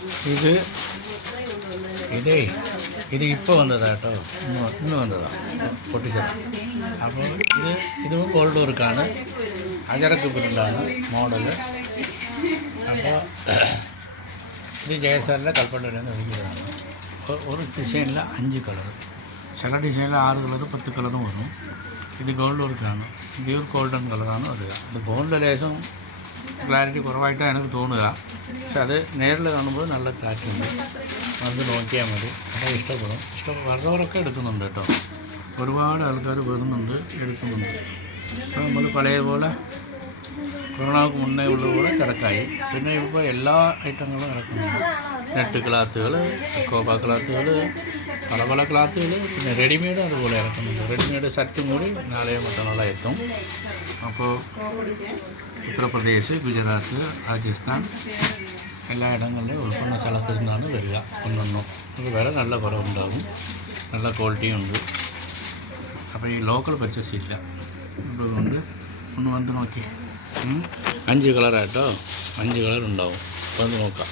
ഇത് ഇതേ ഇത് ഇപ്പോൾ വന്നതാണ് കേട്ടോ, ഇന്ന് വന്നതാണ് പൊട്ടിച്ചതാണ്. അപ്പോൾ ഇത് ഗോൾഡ് വർക്കാണ്, അജറക്ക് പ്രിൻ്റാണ് മോഡല്. അപ്പോൾ ഇത് ജയസാറിൻ്റെ കൽപ്പറ്റയിൽ നിന്ന് ഒരുങ്ങിയതാണ്. ഒരു ഡിസൈനിൽ 5 കളർ, ചില ഡിസൈനിൽ 6 കളർ 10 കളറും വരും. ഇത് ഗോൾഡ് വർക്കാണ്, പ്യൂർ ഗോൾഡൻ കളറാണ് വരിക. ഇത് ഗോൾഡ് ലേശം ക്ലാരിറ്റി കുറവായിട്ടാണ് എനിക്ക് തോന്നുക, പക്ഷെ അത് നേരിൽ കാണുമ്പോൾ നല്ല ക്ലാരിറ്റി ഉണ്ട്. അത് നോക്കിയാൽ മതി, അത് ഇഷ്ടപ്പെടും. വരുന്നവരൊക്കെ എടുക്കുന്നുണ്ട് കേട്ടോ, ഒരുപാട് ആൾക്കാർ വരുന്നുണ്ട്, എടുക്കുന്നുണ്ട്. അപ്പോൾ നമ്മൾ പഴയ പോലെ കൊറോണക്ക് മുന്നേ ഉള്ളതുപോലെ തിരക്കായി. പിന്നെ ഇപ്പോൾ എല്ലാ ഐറ്റങ്ങളും ഇറക്കുന്നുണ്ട്, നെറ്റ് ക്ലാത്തുകൾ, കോപ്പ ക്ലാത്തുകൾ, പല പല ക്ലാത്തുകൾ. പിന്നെ റെഡിമെയ്ഡ് അതുപോലെ ഇറക്കുന്നുണ്ട്. റെഡിമെയ്ഡ് സെറ്റും കൂടി നാളെയോ മറ്റന്നാളോ എത്തും. അപ്പോൾ ഉത്തർപ്രദേശ്, ഗുജറാത്ത്, രാജസ്ഥാൻ എല്ലാ ഇടങ്ങളിലും ഉൾപ്പെടുന്ന സ്ഥലത്തിൽ നിന്നാണ് വരിക. ഒന്നൊന്നും അത് വില നല്ല കുറവുണ്ടാകും, നല്ല ക്വാളിറ്റിയുണ്ട്. അപ്പോൾ ഈ ലോക്കൽ പർച്ചേസ് ഇല്ല. അതുകൊണ്ട് ഒന്ന് വന്ന് നോക്കി. 5 കളറായിട്ടോ, 5 കളർ ഉണ്ടാവും. വന്ന് നോക്കാം.